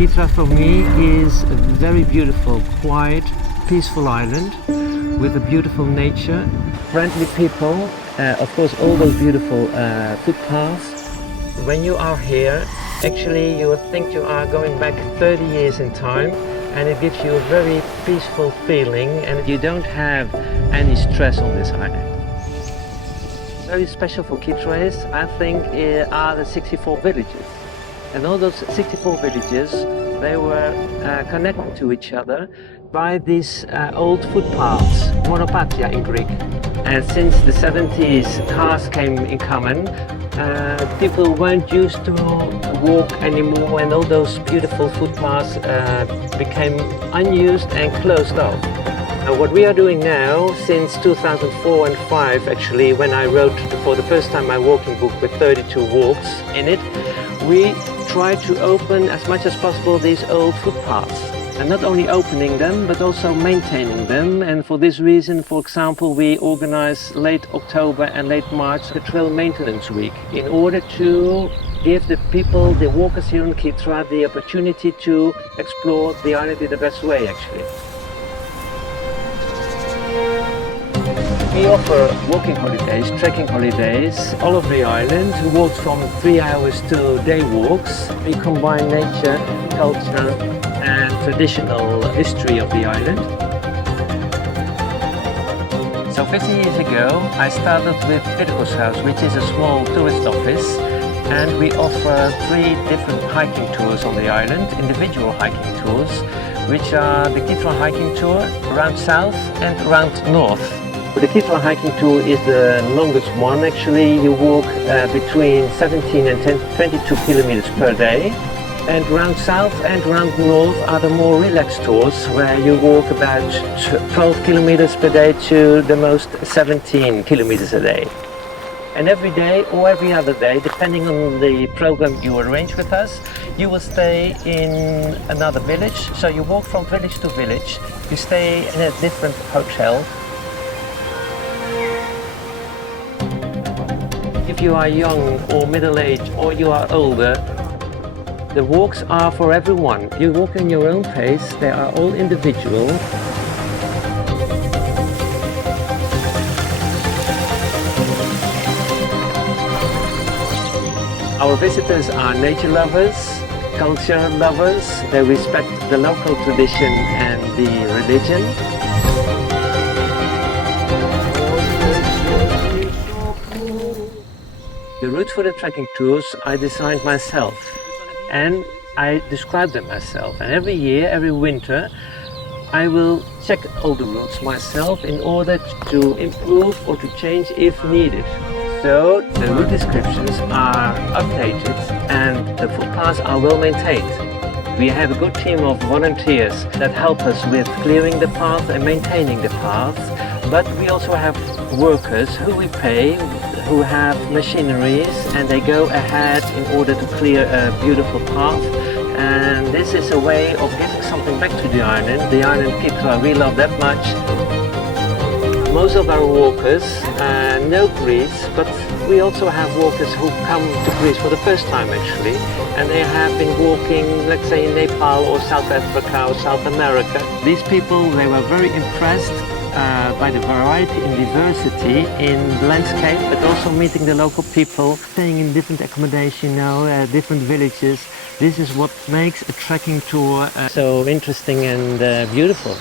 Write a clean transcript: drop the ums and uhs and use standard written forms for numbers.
Kythira for me is a very beautiful, quiet, peaceful island with a beautiful nature, friendly people, of course all those beautiful footpaths. When you are here, actually you think you are going back 30 years in time, and it gives you a very peaceful feeling, and you don't have any stress on this island. Very special for Kythira is, I think, are the 64 villages. And all those 64 villages, they were connected to each other by these old footpaths, monopatia in Greek. And since the 70s, cars came in common, people weren't used to walk anymore, and all those beautiful footpaths became unused and closed off. What we are doing now, since 2004 and 5 actually, when I wrote for the first time my walking book with 32 walks in it, we try to open as much as possible these old footpaths. And not only opening them, but also maintaining them. And for this reason, for example, we organize late October and late March a Trail Maintenance Week in order to give the people, the walkers here in Kythira, the opportunity to explore the island in the best way, actually. We offer walking holidays, trekking holidays all over the island. We walk from 3 hours to day walks. We combine nature, culture and traditional history of the island. So 50 years ago I started with Pyrgos House, which is a small tourist office, and we offer 3 different hiking tours on the island, individual hiking tours, which are the Kythira hiking tour around south and around north. The Kythira hiking tour is the longest one. Actually, you walk between 17 and 22 kilometers per day. And around south and around north are the more relaxed tours, where you walk about 12 kilometers per day to the most 17 kilometers a day. And every day or every other day, depending on the program you arrange with us, you will stay in another village. So you walk from village to village. You stay in a different hotel. If you are young or middle-aged or you are older, the walks are for everyone. You walk in your own pace, they are all individual. Our visitors are nature lovers, culture lovers. They respect the local tradition and the religion. The routes for the trekking tours I designed myself, and I describe them myself. And every year, every winter, I will check all the routes myself in order to improve or to change if needed. So the route descriptions are updated and the footpaths are well maintained. We have a good team of volunteers that help us with clearing the path and maintaining the path, but we also have workers who we pay, who have machineries, and they go ahead in order to clear a beautiful path. And this is a way of giving something back to the island Kythira we love that much. Most of our walkers know Greece, but we also have walkers who come to Greece for the first time actually, and they have been walking, let's say, in Nepal or South Africa or South America. These people, they were very impressed by the variety and diversity in the landscape, but also meeting the local people, staying in different accommodation, different villages. This is what makes a trekking tour so interesting and beautiful.